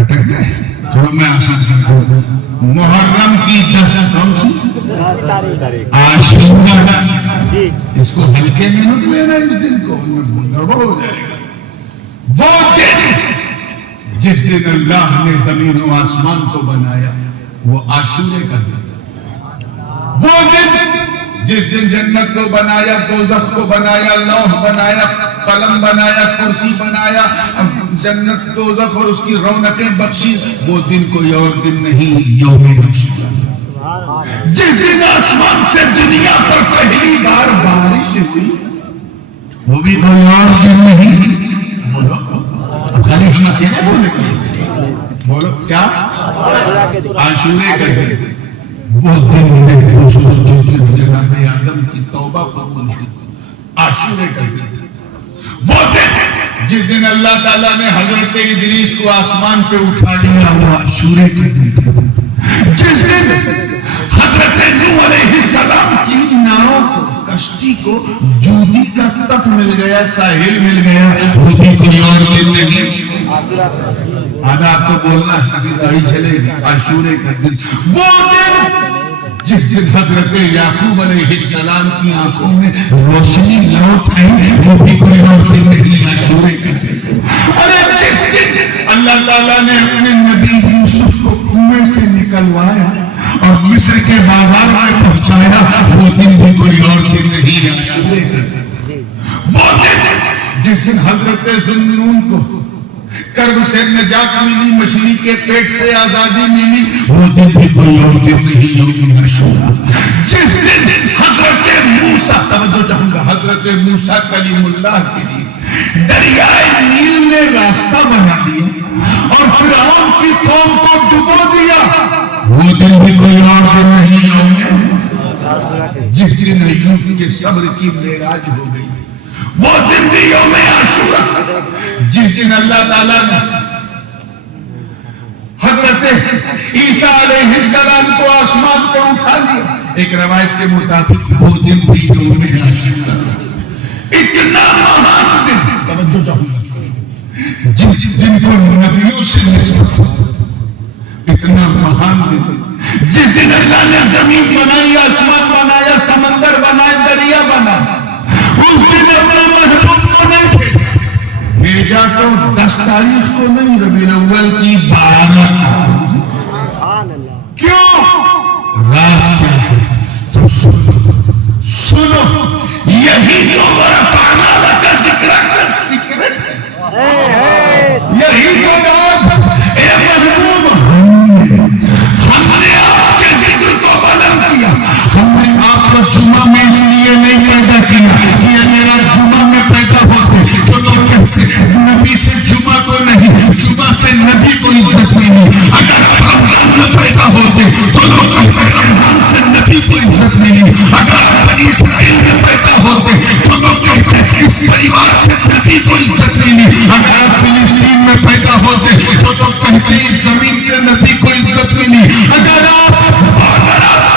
اٹک گئے؟ تھوڑا میں آسان سمجھوں. محرم کی 10 عاشورہ، اس کو ہلکے میں مت لینا. اس دن کو گڑبڑ ہو جائے گا. وہ دن جس دن اللہ نے زمین و آسمان کو بنایا وہ عاشورے کا دن. وہ دن جس دن جنت کو بنایا، دوزخ کو بنایا، لوح بنایا، قلم بنایا، کرسی بنایا، جنت دوزخ اور اس کی رونقیں بخشی، وہ دن کوئی اور دن نہیں، یوم عاشورہ. جس دن آسمان سے دنیا پر پہلی بار بارش ہوئی وہ بھی کوئی اور دن نہیں. بولو خالی ہم اکیلے بولے، بولو کیا؟ عاشورے کا دن. وہ دن جناب آدم کی توبہ قبول ہوئی، عاشورے کا دن. وہ دن جس دن اللہ تعالیٰ نے حضرت ادریس کو آسمان پہ اٹھا لیا وہ عاشورے کا دن. جس دن حضرت نوح علیہ السلام کی ناؤ کو، کشتی کو جودی کا تٹ مل گیا، ساحل مل گیا، وہ بھی کوئی اور دن نہیں. آدھا آپ کو بولنا ہے ابھی گاڑی چلے گی. عاشورے کا دن وہ دن جس دن حضرت یعقوب علیہ السلام کی آنکھوں میں روشنی لوٹ آئی، وہ بھی کوئی اور دن نہیں، عاشورے کا دن. ارے جس دن اللہ تعالیٰ نے اپنے نبی یوسف کو کنویں سے نکلوایا اور مصر کے بازار میں پہنچایا، وہ دن بھی کوئی اور دن نہیں، عاشورے کا دن. وہ دن جس دن حضرت ذوالنون کو کرب سے نجات ملی، مچھلی کے پیٹ سے آزادی ملی، وہ دن بھی کوئی اور دن نہیں، یوم عاشورہ. جس دن حضرت موسیٰ، توجہ چاہوں گا، حضرت موسیٰ کلیم اللہ کے لیے دریائے نیل نے راستہ بنا دیا اور فرعون کی قوم کو ڈبو دیا، وہ دن بھی کوئی اور دن نہیں، یوم. جس دن ایوب کے صبر کی معراج ہو گئی، وہ دن بھی یوم عاشورہ. جس دن اللہ تعالیٰ نے حضرت عیسیٰ علیہ السلام کو آسمان پہ اٹھا لیا، ایک روایت کے مطابق وہ دن بھی یوم عاشورہ. اتنا مہان دن، توجہ چاہوں گا، جس دن کو نبیوں سے نسبت، اتنا مہان دن جس دن اللہ نے زمین بنائی، آسمان بنایا، سمندر بنائے، دریا بنایا، اس دن اپنے محبوب کو نہیں بھیجا تو 10 تاریخ کو نہیں، ربیع الاول کی 12 کیوں؟ راز کیا ہے تو سنو، یہی تو ورفعنا لک ذکرک کا سیکرٹ ہے، یہی تو راز ہے. اے محبوب، ہم نے آپ کے ذکر کو بلند کیا. ہم نے آپ کو جمعہ میں اس لیے نہیں پیدا کیا کہ میرا جمعہ میں پیدا ہوتے تو لوگ کہتے نبی سے جمعہ کو نہیں، جمعہ سے نبی کو عزت ملی. اگر آپ رمضان میں پیدا ہوتے تو لوگ کہتے رمضان سے نبی کو عزت ملی. اگر آپ بنی اسرائیل میں پیدا ہوتے تو لوگ کہتے اس پریوار سے نبی کو عزت ملی. اگر آپ فلسطین میں پیدا ہوتے تو لوگ کہتے اس زمین سے نبی کو عزت ملی. اگر آپ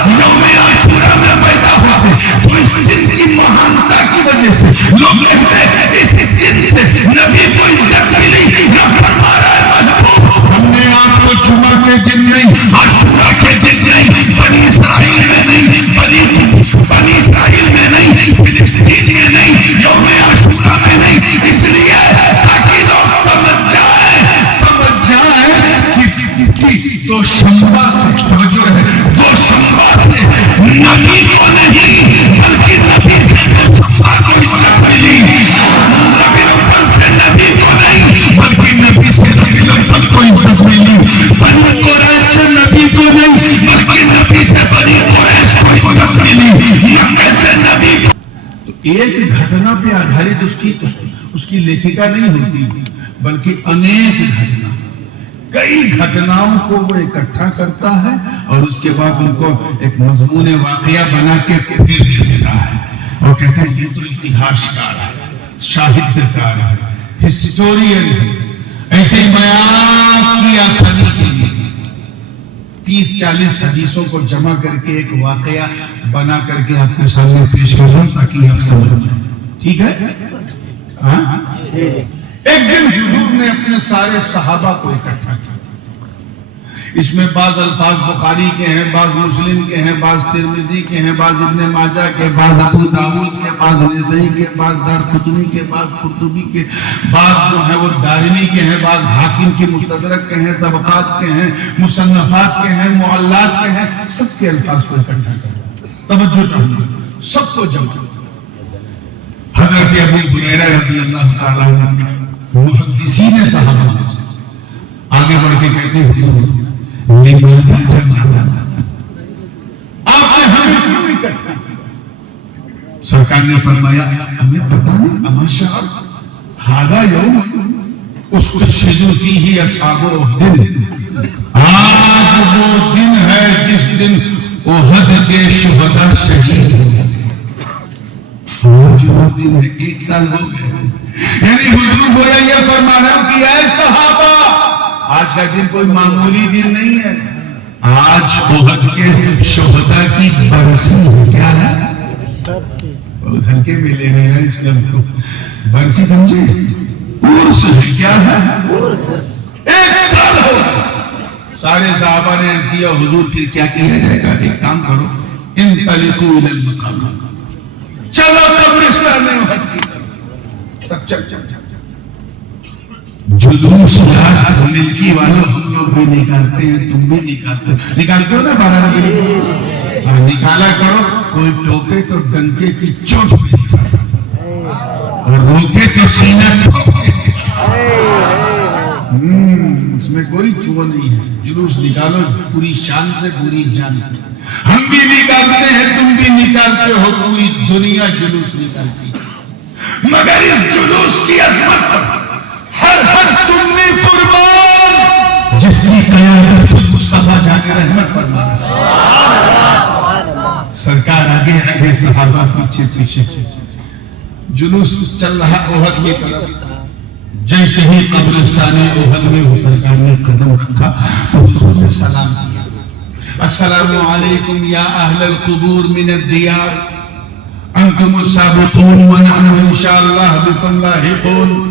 یوم عاشورہ میں پیدا ہوتے تو اس دن کی مہانتا کی وجہ سے لوگ کہتے اس دن سے نبی کو عزت ملی. نہ فرما رہا ہے محبوب، ہم نے آپ کو جمعہ کے دن نہیں، عاشورہ کے دن نہیں، بنی اسرائیل میں نہیں، بنی اسرائیل میں نہیں، فلسطین میں نہیں، یوم عاشورہ میں نہیں، اس لیے تاکہ لوگ سمجھ جائیں کہ دو شنبہ سے، توجہ رہے، دو شنبہ سے نبی کو نہیں بلکہ نبی سے دو شنبہ کو عزت ملی. ربیع الاول سے نبی کو نہیں بلکہ نبی سے ربیع الاول کو عزت ملی. بنی قریش سے نبی کو نہیں بلکہ نبی سے بنی قریش کو عزت ملی. مکہ سے نبی کو. تو ایک گھٹنا پہ آدھارت اس کی لیکھکا نہیں ہوتی بلکہ انیک گھٹنا، کئی گھٹناؤں کو وہ اکٹھا کرتا ہے اور اس کے بعد ان کو ایک مضمون واقعہ بنا کے پھر دیتا ہے اور کہتا ہے یہ تو اتہاسکار ہے، شاہدکار ہے، ہسٹورین ہے. ایسے بیان کی آسانی کے لیے 30-40 حدیثوں کو جمع کر کے ایک واقعہ بنا کر کے آپ کے سامنے پیش کر رہا ہوں تاکہ آپ سمجھ جائیں. ٹھیک ہے؟ ایک دن حضور نے اپنے سارے صحابہ کو اکٹھا کیا. اس میں بعض الفاظ بخاری کے ہیں، بعض مسلم کے ہیں، بعض ترمذی کے ہیں، بعض ابن ماجہ کے، بعض ابو داؤد کے، بعض نسائی کے، بعض دارقطنی کے، بعض قرطبی کے، بعض جو ہیں وہ دارمی کے ہیں، بعض حاکم کے مستدرک کے ہیں، طبقات کے ہیں، مصنفات کے ہیں، معلات کے ہیں، سب کے الفاظ کو اکٹھا کر توجہ چاہیے، سب کو جمع۔ حضرت ابو ہریرہ رضی اللہ تعالیٰ عنہ محدثین صحابہ میں سے آگے بڑھ کے کہتے ہیں حضور لماذا جمعنا، آپ نے ہمیں کیوں اکٹھا کیا؟ سرکار نے فرمایا ہمیں پتہ نہیں، اما شعر ھذا یوم استشہد فیہ اصحاب احد، آج وہ دن ہے جس دن احد کے شہداء شہید ہوئے تھے۔ آج وہ دن ہے، 1 سال ہو گئے، یعنی حضور گویا یہ فرما رہا ہوں کہ اے صحابہ آج کا دن کوئی معمولی دن نہیں ہے، آج احد کے شہداء کی برسی ہے۔ کیا ہے؟ برسی۔ بہت ہلکے میں لے رہے ہیں اس لفظ کو، برسی سمجھے؟ عرس ہے۔ کیا ہے؟ عرس۔ 1 سال ہو سارے صحابہ نے عرض کیا حضور پھر کیا کیا جائے گا؟ ایک کام کرو، انطلقوا الی المقام، چلو قبرستان میں احد کی طرف، سب چل چل چل۔ جلوس یار ملکی والوں ہم لوگ بھی نکالتے ہیں، تم بھی نکالتے ہو نا 12 بجے، نکالا کرو، کوئی ٹوکے تو ڈنکے کی چوٹ پہ نکالو اور روکے تو سینہ ٹھوک کے اس میں کوئی وہ نہیں ہے۔ جلوس نکالو پوری شان سے، پوری جان سے، ہم بھی نکالتے ہیں، تم بھی نکالتے ہو، پوری دنیا جلوس نکالتی ہے، مگر اس جلوس کی عظمت پر ہر سنی قربان جس کی قیادت مصطفیٰ جان رحمت فرما، سرکار آگے آگے صحابہ پیچھے پیچھے، جلوس چل رہا احد کی طرف۔ جیسے ہی قبرستان احد میں وہ سرکار نے قدم رکھا حضور نے سلام کیا، السلام علیکم یا اہل القبور من الدیار انتم السابقون ونحن انشاءاللہ بكم لاحقون،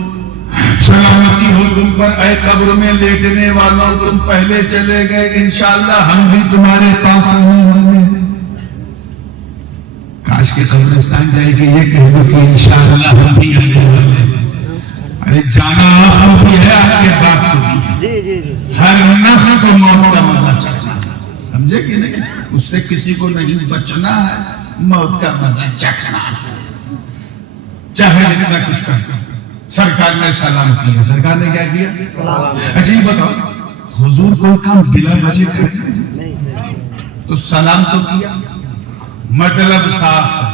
سلامتی ہو تم پر اے قبر میں لیٹنے والوں، تم پہلے چلے گئے، انشاءاللہ ہم بھی تمہارے پاس آنے والے ہیں۔ کاش کے قبرستان جائے گے یہ کہہ دو کہ انشاءاللہ ہم بھی آنے والے ہیں۔ ارے جانا آپ کو بھی ہے، آپ کے باپ کو بھی ہے، ہر نفس کو موت کا مزہ چکھنا، سمجھے کہ نہیں؟ اس سے کسی کو نہیں بچنا ہے، موت کا مزہ چکھنا ہے، چاہے جتنا کچھ کر۔ سرکار نے سلام کیا، سرکار نے کیا کیا؟ اچھا یہ بتاؤ حضور کوئی کام بلا وجہ کرے تو سلام تو کیا، مطلب صاف ہے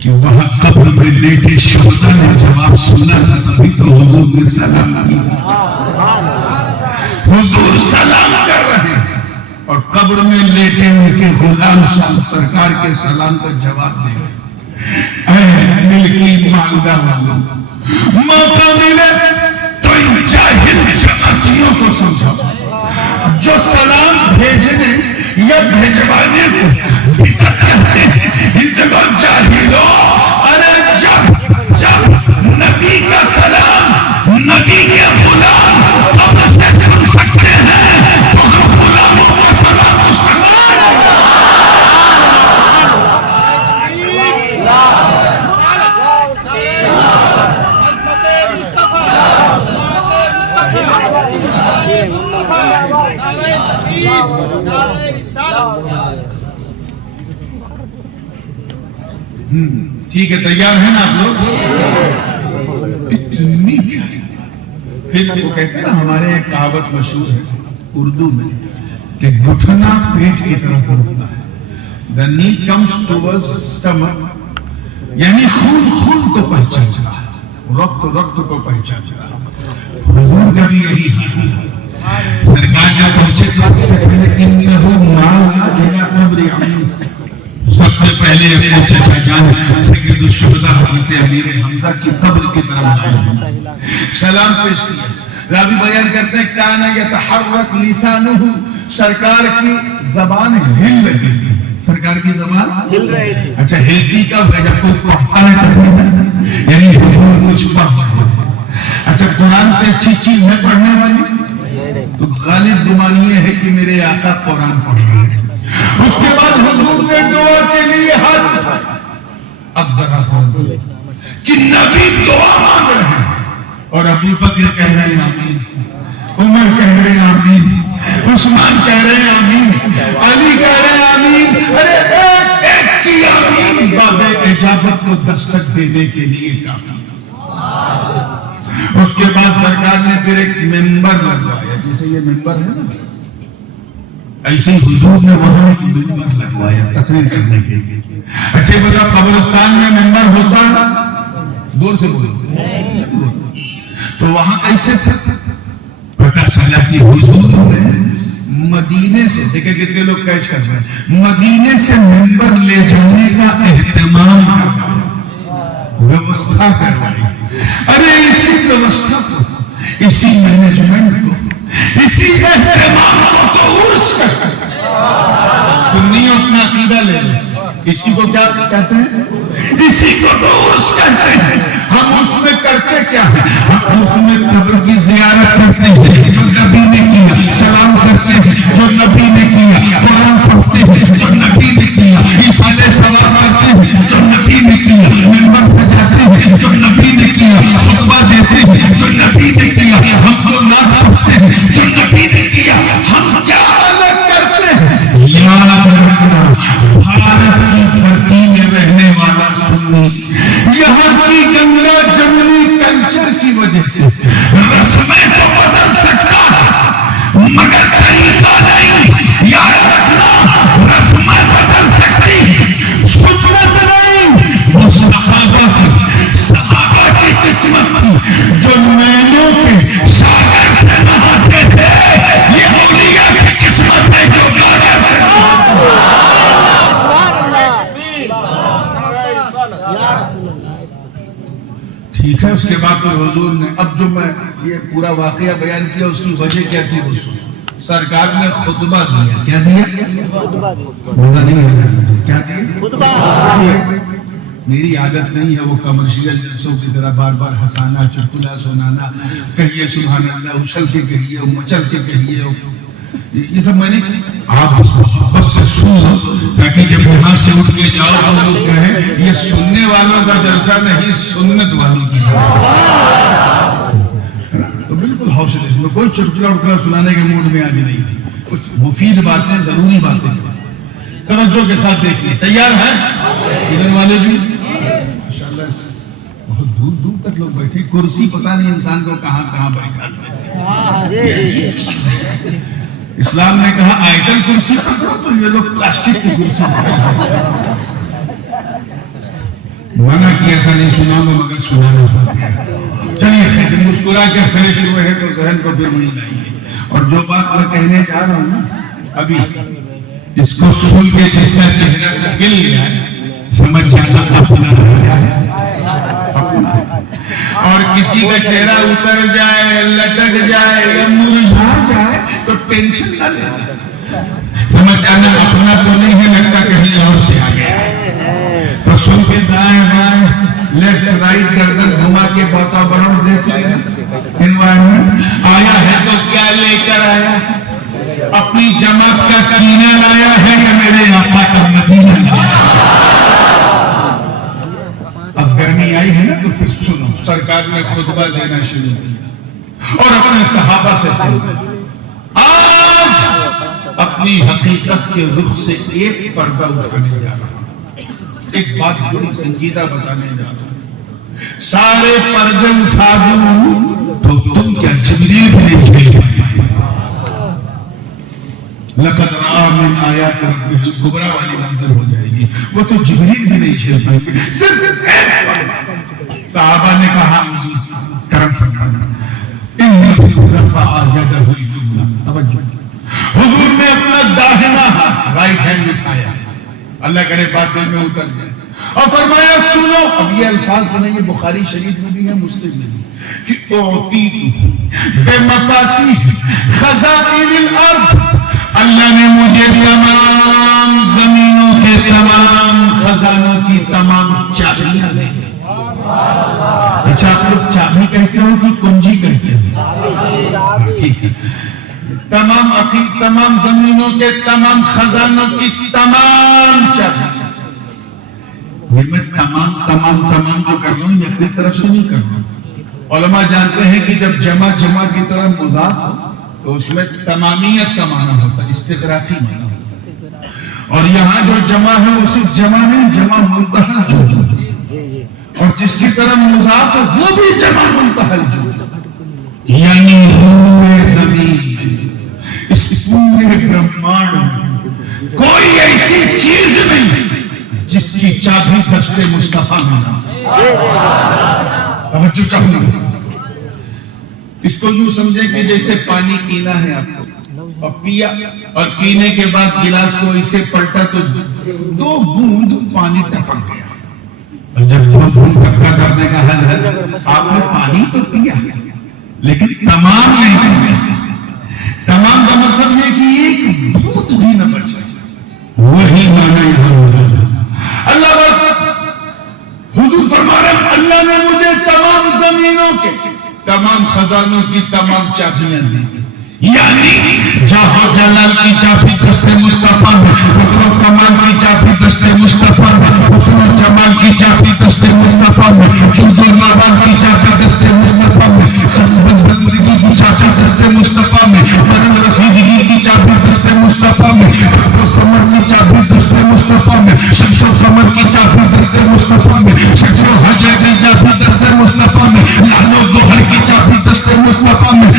کہ وہاں قبر میں لیٹے شہداء نے جواب سنا تھا، تبھی تو حضور نے سلام کیا۔ حضور سلام کر رہے ہیں اور قبر میں لیٹے ان کے غلام سرکار کے سلام کا جواب دے رہے ہیں۔ اے ملکی مالدہ والوں، موقع ملے تو ان جاہل جماعتیوں کو سمجھاؤ جو سلام بھیجنے یا بھیجوانے کو بدعت کہتے ہیں، ان سے کو جاہلو۔ ارے جب نبی کا سلام نبی کے غلام قبر سے سن سکتے ہیں تو ہم غلاموں کا سلام ٹھیک ہے، تیار ہیں نا آپ لوگ؟ اتنی پیاری پھر وہ کہتے ہیں نا، ہمارے ایک کہاوت مشہور ہے اردو میں کہ گھٹنا پیٹ کی طرف ہوتا ہے، the knee comes towards stomach، یعنی خون خون کو پہچانتا ہے، رکت رکت کو پہچانتا ہے۔ حضور کا بھی یہی حال ہے، سرکار جب پہنچے تو سب سے پہلے انہو مالا الى قبر عمی، سب سے پہلے اپنے چچا جان سید الشہداء حضرت امیر حمزہ کی قبر کی طرف سلام پیش کیا۔ راوی بیان کرتے ہیں کانا یتحرک لسانہ، سرکار کی زبان ہل رہی تھی، سرکار کی زبان ہل رہی تھی۔ اچھا ہلتی کب ہے؟ جب کوئی پڑھتا ہے، یعنی حضور کچھ پڑھ رہے تھے۔ اچھا قرآن سے اچھی چیز ہے پڑھنے والی؟ تو غالب گمانیے میرے آقا قرآن پڑھ رہے ہیں. اس کے بعد حضور نے دعا کے لیے ہاتھ اٹھایا. اب ذرا غور کہ نبی دعا مانگ رہے ہیں اور ابو بکر کہہ رہے ہیں آمین, عمر کہہ رہے ہیں آمین, عثمان کہہ رہے ہیں آمین, علی کہہ رہے ہیں آمین. ارے ایک ایک کی آمین باب اجابت کو دستک دینے کے لیے کافی. اس کے بعد سرکار نے پھر ایک ممبر لگوایا, جیسے یہ ممبر ہے نا, ایسے حضور نے وہاں ایک ممبر لگوایا تقریر کرنے کے لیے. اچھے بتا قبرستان میں ممبر ہوتا ہے, دور سے بولو, تو وہاں کیسے تھا؟ پتا چلا کہ حضور نے مدینے سے, دیکھیں کتنے لوگ کیچ کر رہے ہیں, مدینے سے ممبر لے جانے کا اہتمام ویوستھا کروائی. ارے اسی ویوستھا کو, اسی مینجمنٹ کو, اسی اہتمام کو تو عرس کہتے ہیں. سنیوں اپنا عقیدہ لے لیں, اسی کو کیا کہتے ہیں؟ اسی کو تو عرس کہتے ہیں. ہم اس میں کرتے کیا ہیں؟ ہم اس میں قبر کی زیارت کرتے ہیں جو نبی نے کیا, سلام کرتے ہیں جو نبی نے کیا, قرآن پڑھتے ہیں جو نبی نے کیا, عیسیٰ سوال کرتے ہیں جو نبی نے کیا, ممبر سجاتے ہیں جو نبی نے کیا, خطبہ دیتے ہیں جو نبی نے کیا, ہم کو نعت پڑھتے ہیں جو نبی نے کیا. ہم کیا الگ کرتے ہیں؟ یاد رکھنا, بھارت کی دھرتی میں رہنے والا سنی یہاں کی گنگا جمنی کلچر کی وجہ سے رسمیں تو بدل سکتا ہے مگر طریقہ نہیں. یاد رکھنا, رسمیں بدل سکتی, سنت نہیں. وہ صحابہ کی قسمت تھی جو نینوں کے ساگر سے نہاتے تھے. یہ اولیاء کی قسمت ہے جو گاجر سے ٹھیک ہے. اس کے بعد تو حضور نے, اب جو میں یہ پورا واقعہ بیان کیا اس کی وجہ کیا تھی وہ سنو. سرکار نے خطبہ دیا. کیا دیا؟ مزہ نہیں ہے. کیا دیا؟ میری عادت نہیں ہے وہ کمرشیل جلسوں کی طرح بار بار ہنسانا, چٹکلا سنانا, کہیے سبحان اللہ, اچھل کے کہیے, مچل کے کہیے, یہ سب میں نے, آپ اس محبت سے سنو تاکہ جب یہاں سے اٹھ کے جاؤ تو لوگ کہیں یہ سننے والوں کا جلسہ نہیں, سنت والوں کی جلسہ. تو بالکل حوصلے سے, کوئی چٹکلا اٹکلا سنانے کے موڈ میں آج نہیں, کچھ مفید باتیں, ضروری باتیں توجہ کے ساتھ دیکھیے. تیار ہیں ادھر والے بھی؟ ماشاءاللہ بہت دور دور تک لوگ بیٹھے, کرسی پتہ نہیں انسان کو کہاں کہاں بیٹھا. اسلام نے کہا آئٹل کرسی پکڑو, تو یہ لوگ پلاسٹک کی کرسی منع کیا تھا نہیں سناؤں گا مگر سنانا پڑا. چلیے مسکرا کے فریش ہوئے ہیں تو ذہن کو پھر وہی لائیں گے. اور جو بات میں کہنے جا رہا ہوں نا ابھی, اس کو سن کے جس کا چہرہ کھل گیا سمجھ جانا اپنا ہے, اور کسی کا چہرہ اتر جائے, لٹک جائے یا مرجھا جائے تو ٹینشن نہ لینا, سمجھ جانا اپنا تو نہیں ہے, لگتا کہیں اور سے آ گیا. تو سن کے دائیں بائیں لیفٹ رائٹ گردن گھما کے واتاورن دیکھ لینا, انوائرمنٹ آیا ہے تو کیا لے کر آیا, اپنی جماعت کا کینہ لایا ہے یا میرے آقا کا مدینہ. اب گرمی آئی ہے نا تو پھر سنو, سرکار نے خطبہ دینا شروع کیا اور اپنے صحابہ سے آج اپنی حقیقت کے رخ سے ایک پردہ اٹھانے جا رہا ہوں, ایک بات بڑی سنجیدہ بتانے جا رہا ہوں. سارے پردے اٹھا دوں تو تم کیا جبریل بھی نہیں جھیل پائے. لقد رأى من آیات ربه الکبریٰ والی منظر ہو جائے گی, وہ تو جبریل بھی نہیں جھیل پائیں گے. صرف صحابہ نے کہا کرم فرمانا, انه رفع يده اليمنى. توجہ, حضور نے اپنا داہنا ہاتھ رائٹ ہینڈ اٹھایا, اللہ کرے بات دل میں اتر جائے, اور فرمایا سنو. اب یہ الفاظ بنے گے بخاری شریف میں بھی ہیں, مسلم میں بھی, کہ اعطیت بمفاتیح خزائن الارض, اللہ نے مجھے تمام زمینوں کے تمام خزانوں کی تمام چابیاں دیں. اچھا آپ لوگ چابی کہتے ہو کہ کنجی کہتے ہو؟ ٹھیک ہے, تمام زمینوں کے تمام خزانوں کی تمام چابی. یہ میں تمام جو کر رہا ہوں یہ اپنی طرف سے نہیں کر رہا ہوں. علماء جانتے ہیں کہ جب جمع کی طرف مضاف ہو تو اس میں تمامیت کا معنی ہوتا ہے، استغراقی معنی ہوتا ہے. اور یہاں جو جمع ہے وہ صرف جمع نہیں، جمع منتحل جو اور جس کی طرف مضاف ہے وہ بھی جمع منتحل جو. یعنی روئے زمین، اس پورے برہمانڈ میں کوئی ایسی چیز نہیں جس کی چابی دست مصطفیٰ میں نہ. توجہ چاہوں، اس کو یوں سمجھیں کہ جیسے پانی پینا ہے آپ کو، اور پیا اور پینے کے بعد گلاس کو اسے پلٹا تو 2 بوند پانی ٹپک گیا. اور جب 2 بوند ٹپکا کرنے کا حل ہے، آپ نے پانی تو پیا لیکن تمام نہیں پیا. تمام کا مطلب ہے کہ ایک بوند بھی نہ بچا. وہی معنی یہاں موجود ہے. اللہ بات حضور فرما رہے ہیں اللہ نے مجھے تمام زمینوں کے تمام خزانوں کی تمام چابیاں دی. یعنی جہاں جلال کی چابی دست مصطفیٰ میں، حسن و کمال کی چابی دست مصطفیٰ میں، حسن و جمال کی چابی دست مصطفیٰ میں، جود و نوال کی چابی دست مصطفیٰ میں، بندگی کی چابی دست مصطفیٰ میں، مرن رسیدگی کی چابی دست مصطفیٰ میں، رب و سمر کی چابی دست مصطفیٰ میں، شمس و قمر کی چابی دست مصطفیٰ میں، شمس و حجہ کی چابی دست مصطفیٰ میں، لعل و گوہر کی چابی دست مصطفیٰ میں.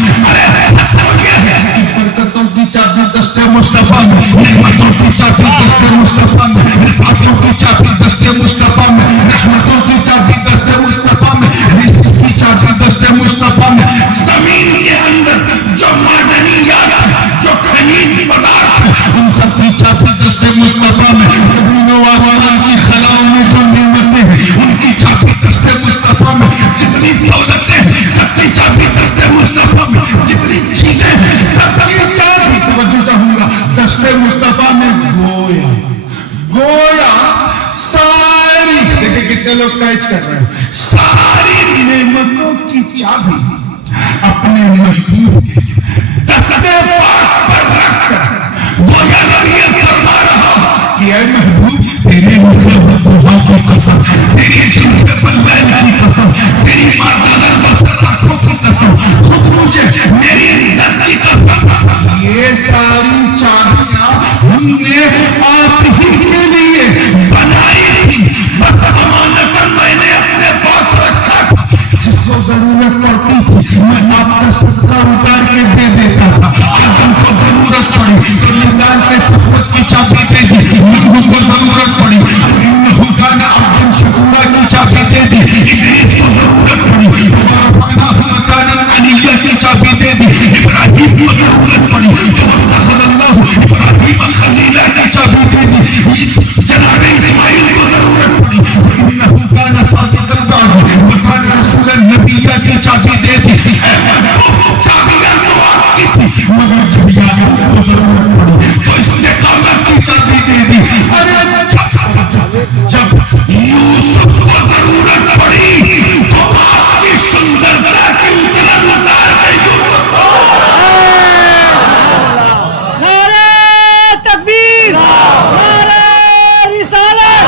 برکتوں کی چابی دست مصطفیٰ میں، نعمتوں کی چابی دست مصطفیٰ میں، رفعتوں کی چابی دست مصطفیٰ میں، رحمتوں کی چابی دست مصطفیٰ میں، رزق کی چابی دست مصطفیٰ میں. زمین کے اندر جو معدنیات، جو خنیج پدارث، ان سب کی چابی دست مصطفیٰ میں. زمین و آسمان کی خلاؤں میں جو نعمتیں ہیں ان کی چابی دست مصطفیٰ میں. جتنی دولتیں ہیں سب کی چابی دست مصطفیٰ میں. جتنی چیزیں ہیں سب کی چابی، توجہ چاہوں گا، دست مصطفیٰ میں. گویا ساری، دیکھیں کتنے لوگ کیچ کر رہے ہیں، ساری نعمتوں کی چابی اپنے محبوب کے دستے پاک پر رکھ کر وہ یہ فرما رہا کہ اے محبوب تیری مخلوق دعا کی قسم، تیری زلف بلین کی قسم، تیری مازال بسر آنکھوں کی قسم، خود مجھے میری عزت کی قسم، یہ ساری چابیاں ہم نے آپ ہی کے لیے بنائی تھی. بس امانتاً میں نے اپنے پاس رکھا تھا. جس کو ضرورت پڑتی تھی میں آپ کا صدقہ اتار کے دے دیتا تھا. آدم کو ضرورت پڑی تو نگال کے صفوت کی چابی دے دی. نوح کو ضرورت پڑی تو انہو کان عبداً شکورا کی چابی دے دی. ادریس کو ضرورت پڑی تو ورفعناہ مکانا علیہ کی چابی دے دی. ابراہیم کو ضرورت پڑی تو اتخذ اللہ ابراہیم خلیلہ کی چابی دے دی. جناب اسماعیل کو ضرورت پڑی تو انہو کان صادق الوعد وکان رسول النبیہ کی چابی دے دی. اے محبوب چابیاں تو آپ کی تھی مگر جب یعقوب کو ضرورت پڑی تو استقامت کی چابی دے دی. جب یوسف کو ضرورت پڑی تو آپ کی سندرتا کی اجرت اتار کے یوسف کو. نعرہ تکبیر، نعرہ رسالت.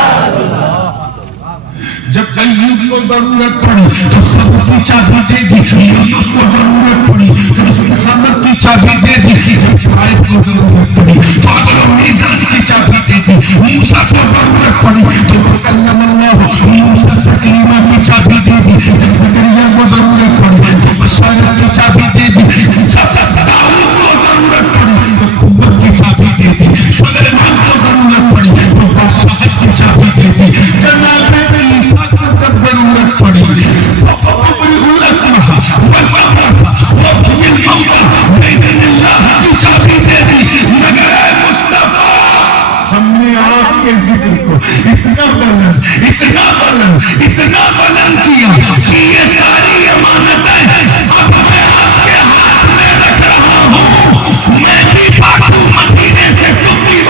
جب ایوب کو ضرورت پڑی تو سب کی چابی دے دی. یونس کو ضرورت پڑی تو استقامت کی چابی دے دی. جب شعیب کو ضرورت پڑی تو عدل و میزان کی چابی دے دی. موسیٰ کو ضرورت پڑی تو کلم اللہ موسیٰ تکلیمہ کی چابی دے دی. جب زکریا کو ضرورت پڑی تو بشارت کی چابی دے دی. جب داؤد کو ضرورت پڑی تو قوت کی چابی دے دی. سلیمان کو ضرورت پڑی تو بادشاہت کی چابی دے دی. جناب عیسیٰ کو جب ضرورت پڑی تو ابرئ الاکمہ والابرص واحیی الموتیٰ بإذن اللہ کی چابی دے دی. مگر اے مصطفیٰ ہم نے آپ کے ذکر کو اتنا بلند کیا کہ یہ ساری امانتیں اب میں آپ کے ہاتھ میں رکھ رہا ہوں. میں بھی پاکو مدینے سے تمہیں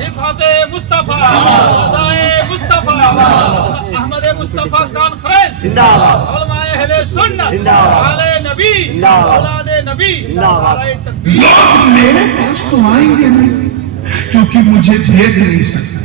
رفعت مصطفیٰ، رضائے مصطفیٰ. مصطفیٰ کانفرنس زندہ باد، علماء اہل سنت زندہ باد، آل نبی زندہ باد، اولاد نبی زندہ باد۔ نعرہ تکبیر۔ لوگ میرے پاس تو آئیں گے نہیں کیونکہ مجھے دیکھ نہیں سکتے،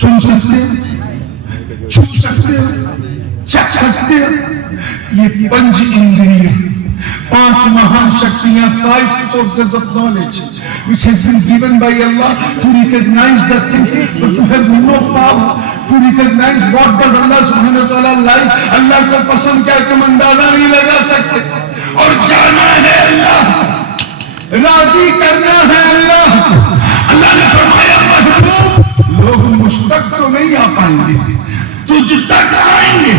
سن سکتے ہیں، چھو سکتے ہیں، چکھ سکتے ہیں۔ یہ پنج اندریاں، پانچ مہان شکتیاں، 5 sources of knowledge which has been given by Allah to recognize the things, but you have no power to recognize what does Allah subhanahu wa ta'ala like. اللہ کو پسند کیا تم اندازہ نہیں لگا سکتے، اور جانا ہے اللہ، راضی کرنا ہے اللہ۔ اللہ نے فرمایا محبوب لوگ مجھ تک تو نہیں آ پائیں گے، تجھ تک آئیں گے،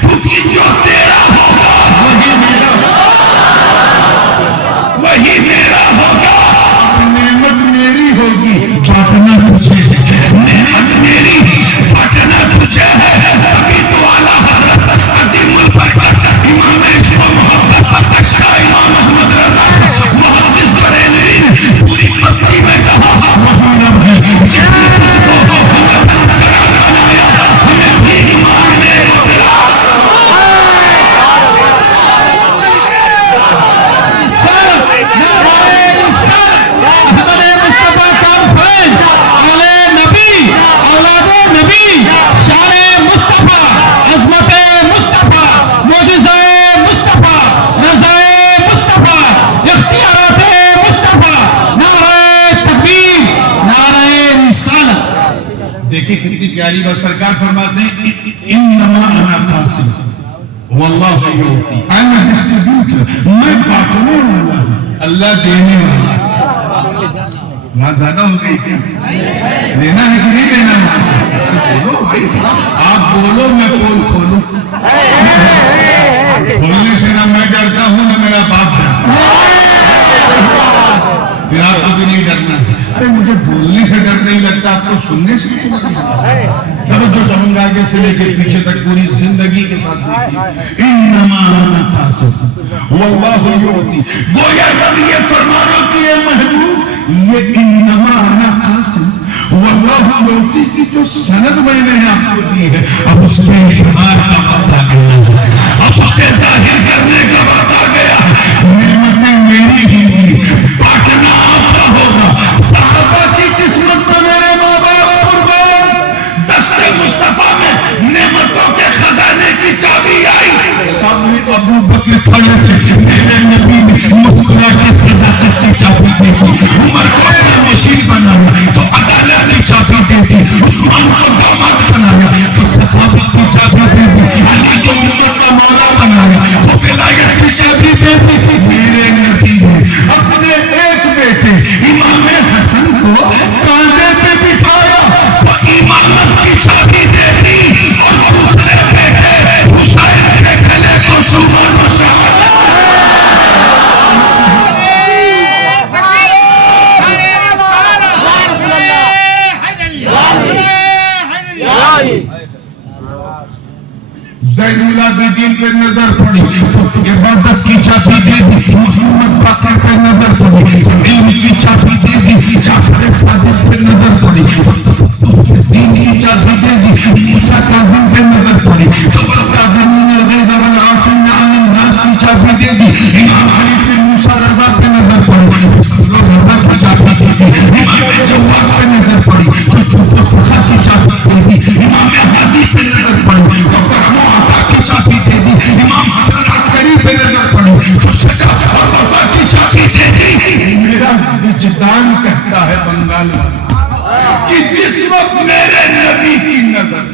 کیونکہ جو تیرا ہوگا وہی میرا ہوگا، وہی میرا ہوگا۔ نعمت میری ہوگی، بانٹنا تجھے ہے، نعمت میری بانٹنا تجھے ہے۔ ابھی تو اعلیٰ حضرت عظیم البرکت امام عشق و محبت شاہ امام احمد رضا محدث بریلوی نے پوری مستی میں کہا وہی رب ہے جس نے تجھ کو وطن قرار بنایا، ہمیں بھی مانگنے کو دلا۔ دیکھیں کتنی پیاری بات سرکار فرماتے ہیں انما انا قاسم واللہ یعطی، انا ڈسٹریبیوٹر، میں بانٹنے والا ہوں، اللہ دینے والا ہے۔ بات زیادہ ہو گئی کیا؟ لینا ہے کہ نہیں لینا ہے؟ بولو بھائی، آپ بولو میں پول کھولوں۔ کھولنے سے نہ میں ڈرتا ہوں نہ میرا باپ ڈرتا ہے، پھر آپ کو بھی نہیں ڈرنا ہے۔ ارے مجھے بولنے سے ڈر نہیں لگتا، آپ کو سننے سے نہیں لگتا۔ توجہ چاہوں گا آگے سے لے کے پیچھے تک پوری زندگی کے ساتھ دیکھیے۔ انما انا قاسم واللہ یعطی، گویا رب یہ فرمانا کہ اے محبوب یہ انما انا قاسم واللہ یعطی کی جو سند میں نے آپ کو دی ہے، اب اس کے اظہار کا وقت آ گیا، اب اسے ظاہر کرنے کا وقت آ گیا۔ نعمتیں میری ہی تھی، بانٹنا آپ کا ہوگا۔ صحابہ کی قسمت میں میرے ماں باپ قربان، دست مصطفیٰ میں نعمتوں کے خزانے کی چابی آئی، سامنے ابو بکر کھڑے تھے، میرے نبی نے مسکرا کے صداقت کی چابی دی تھی، عمر کو مشیر بنایا تو عدالت کی چابی دی تھی، عثمان کو داماد بنایا تو سخاوت کی چابی دی تھی، علی کو امت کا مولا بنایا تو ولایت کی چابی دی تھی۔ میرے نبی نے اپنے ایک بیٹے امام حسن کو کاندھے پہ بٹھایا تو امامت کی چابی دے دی، اور دوسرے بیٹے حسین کے گلے کو چوما نشان۔ زین العابدین پہ نظر پڑی تو عبادت کی چابی دے دی، محمد باقر پہ نظر پڑی تو علم کی چابی دے دی، جعفر صادق پہ نظر پڑی تو دین کی چابی دے دی، موسیٰ کاظم پہ نظر پڑی تو والقادمین الغیظ والعافین عن الناس کی چابی دے دی، امام علی پہ موسیٰ رضا پہ نظر پڑی تو رضا کی چابی دے دی، امام جواد پہ نظر پڑی تو چوب و سخا کی چابی دے دی، امام ہادی پہ نظر پڑی تو کرم و عطا کی چابی دے دی، امام حسن عسکری پہ نظر پڑی تو سجا اور وفا کی چابی دے دی۔ میرا وجدان کہتا ہے بنگال کہ جس وقت میرے نبی کی نظر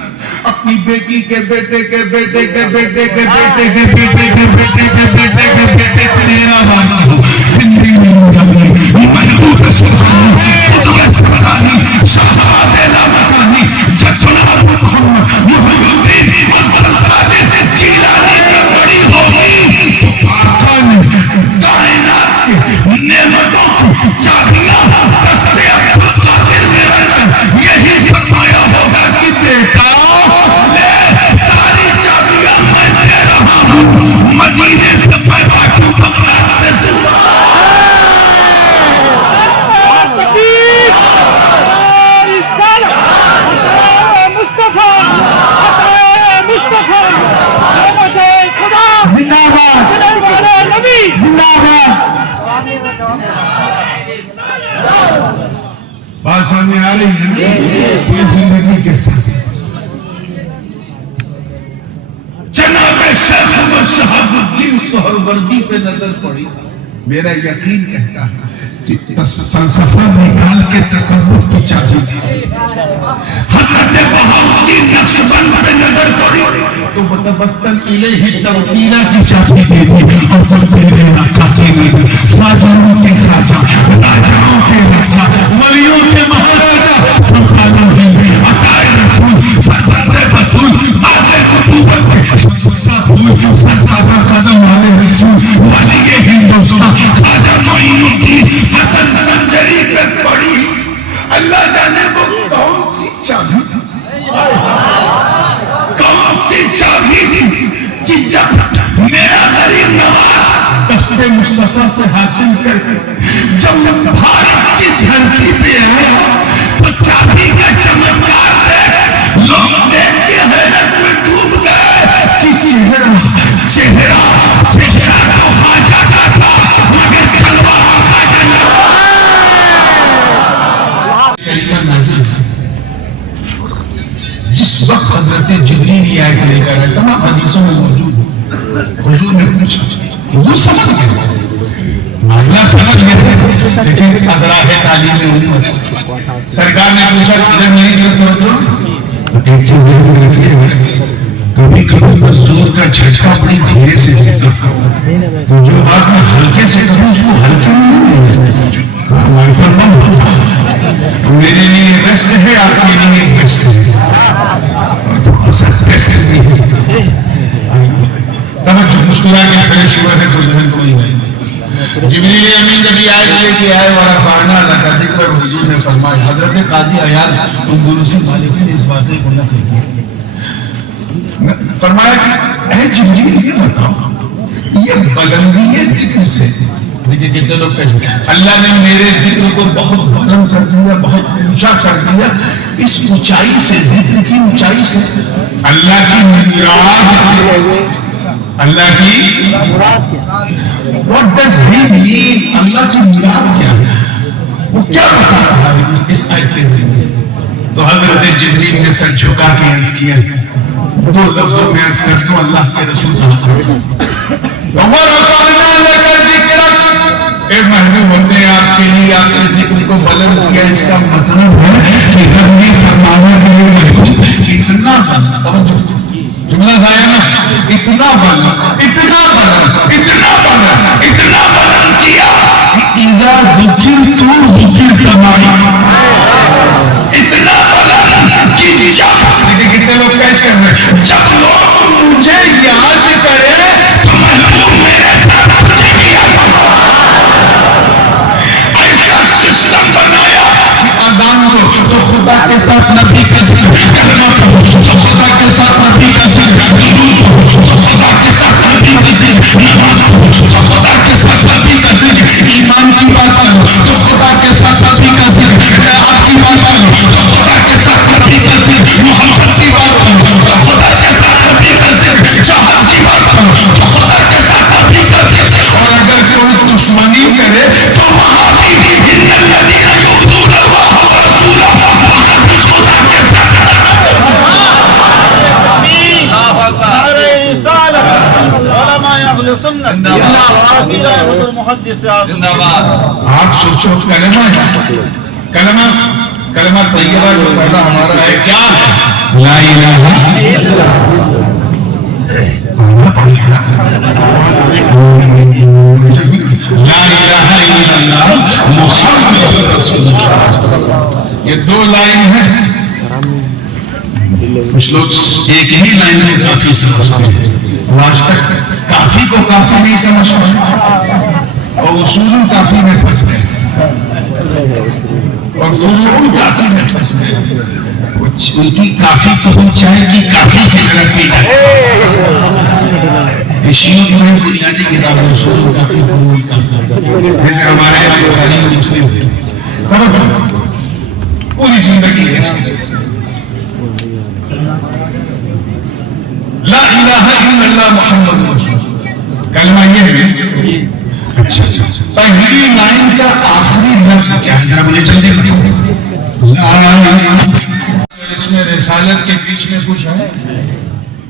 اپنی بیٹی کے بیٹے کے بیٹے کے بیٹے کے بیٹے کے بیٹے کے بیٹے کے بیٹے کے بیٹے کے میرا والا ہو، زندگی میں نورانی محبوب سبحانی قدوہ سبحانی شہباز لامکانی جتنا محمد محی الدین عبدالقادر جیلانی میں بڑی ہوگی تو آقا نے کائنات کے نعمتوں کی چابیاں دستے عبدالقادر میں رکھ کر یہی فرمایا ہوگا کہ بیٹا لے ساری چابیاں میں دے رہا ہوں، مدینے سے میں باٹوں بغداد سے دور۔ بات سامنے آ رہی ہے نا پوری زندگی کے ساتھ. جناب شیخ عمر شہاب الدین سہروردی پہ نظر پڑی. میرا یقین کہتا ہے کہ فلسفہ نکال کے تصوف کی چابی دی. حضرت بہاؤالدین نقشبند پہ نظر پڑی تو متبتن الیہ تبتیرہ کی چابی دے دی. اور جب میرے آقا کی نظر خواجہوں کے خواجہ، راجاؤں کے راجہ، ولیوں کے مہاراجہ، سلطانوں ہند، عطائے رسول، فرزند بطول، باب نبوت کے شمسہ پھول، سرکار قدم والے رسول، ولی ہندوستان، خواجہ معین الدین حسن سنجری پہ پڑی. اللہ جانے وہ کون سی چابی تھی، کون سی چابی تھی کہ جب میرا غریب نواز دست مصطفیٰ سے حاصل کر جب بھارت کی دھرتی پہ آیا تو چابی کا چمتکار ہے. لوگ دیکھ کے حیرت میں ڈوب گئے کہ چہرہ تو خواجہ کا تھا مگر چلوا خواجہ نہ. جس وقت حضرت جبریل یہ آیت لے کر آئے، تمام حدیثوں میں موجود ہے. حضور نے پوچھا، حضور سمجھ گئے، اللہ سمجھ گئے، لیکن حضرات تعلیم میں امت سرکار نے پوچھا ادھر میری طرف توجہ. ایک چیز ذہن رکھیے، کبھی کبھی مزدور کا جھٹکا بڑی دھیرے سے ذکر تو جو بات میں ہلکے سے کروں اس کو ہلکے میں نہیں. ہمارے پر من ہوتا ہے، میرے لیے ریسٹ ہے، آپ کے لیے ریسٹ ہے. توجہ مسکرا کے فریش ہوا ہے تو ذہن کوئی نہیں. جبریل امین جب یہ آیت لے کے آئے ورفعنا لک ذکرک، حضور نے فرمایا. حضرت قاضی عیاض اندلسی مالکی نے اس واقعے کو نقل کیا. فرمایا کہ اے جبریل یہ بتاؤ یہ بلندی ذکر سے، دیکھیں کتنے لوگ کہتے ہیں اللہ نے میرے ذکر کو بہت بلند کر دیا، بہت اونچا کر دیا. اس اونچائی سے، ذکر کی اونچائی سے اللہ کی مراد، اللہ کی what does he mean؟ اللہ کی مراد کیا ہے، وہ کیا بتا رہا ہے اس آیت کے ذریعے؟ تو حضرت جبریل نے سر جھکا کے عرض کیا، دو لفظوں میں عرض کر دوں اللہ کے رسول اے محبوب، ہم نے آپ کے لیے آپ کے ذکر کو بلند کیا. اس کا مطلب ہے کہ رب نے فرمایا کہ اے محبوب اتنا بلند، جملہ ضائع نا، اتنا بلند، اتنا بلند، اتنا بلند، اتنا بلند کیا کہ اذا ذکرت ذکرت معی. اتنا بلند کہ دیکھیں کتنے لوگ کیچ کر رہے ہیں، جب لوگ مجھے یاد کرے تو محبوب میرے ساتھ مجھے بھی یاد کرو. ایسا سسٹم بنایا کہ اذان کو تو خدا کے ساتھ نبی کا ذکر، کلمہ پڑھو تو خدا کے ساتھ نبی کا ذکر، درود پڑھو تو خدا کے ساتھ نبی کا ذکر، نماز پڑھو تو خدا کے ساتھ نبی کا ذکر، ایمان کی بات کرو تو خدا کے ساتھ نبی کا ذکر، خیرات کی بات کرو تو خدا کے ساتھ نبی کا ذکر، محبت کی بات کرو تو خدا کے ساتھ نبی کا ذکر، جہاد کی بات کرو تو خدا کے ساتھ نبی کا ذکر. اور اگر کوئی دشمنی کرے تو وہاں بھی ان الذین یؤذون اللہ ورسولہ وہاں بھی خدا کے ساتھ. آپ سوچو کلمہ طیبہ جو پہلا ہمارا ہے کیا ہے؟ لا الہ الا اللہ محمد رسول اللہ. یہ دو لائن ہیں. کچھ لوگ ایک ہی لائن میں کافی سمجھتے ہیں، آج تک کافی کو کافی نہیں سمجھ پائے اور اصول کافی میں پھنس گئے اور فروع کافی میں پھنس گئے. ان کی کافی تو ہو چاہے کی کافی کی طرح کی شیعوں میں بنیادی کتابیں اصول کافی فروع کافی، جیسے ہمارے بخاری و مسلم پوری زندگی ہے. لا الہ الا اللہ محمد رسول. کلمہ یہ ہے. اچھا پہلی لائن ان کا آخری لفظ کیا ہے؟ ذرا مجھے جلدی بتاؤ. اس میں رسالت کے بیچ میں کچھ ہے؟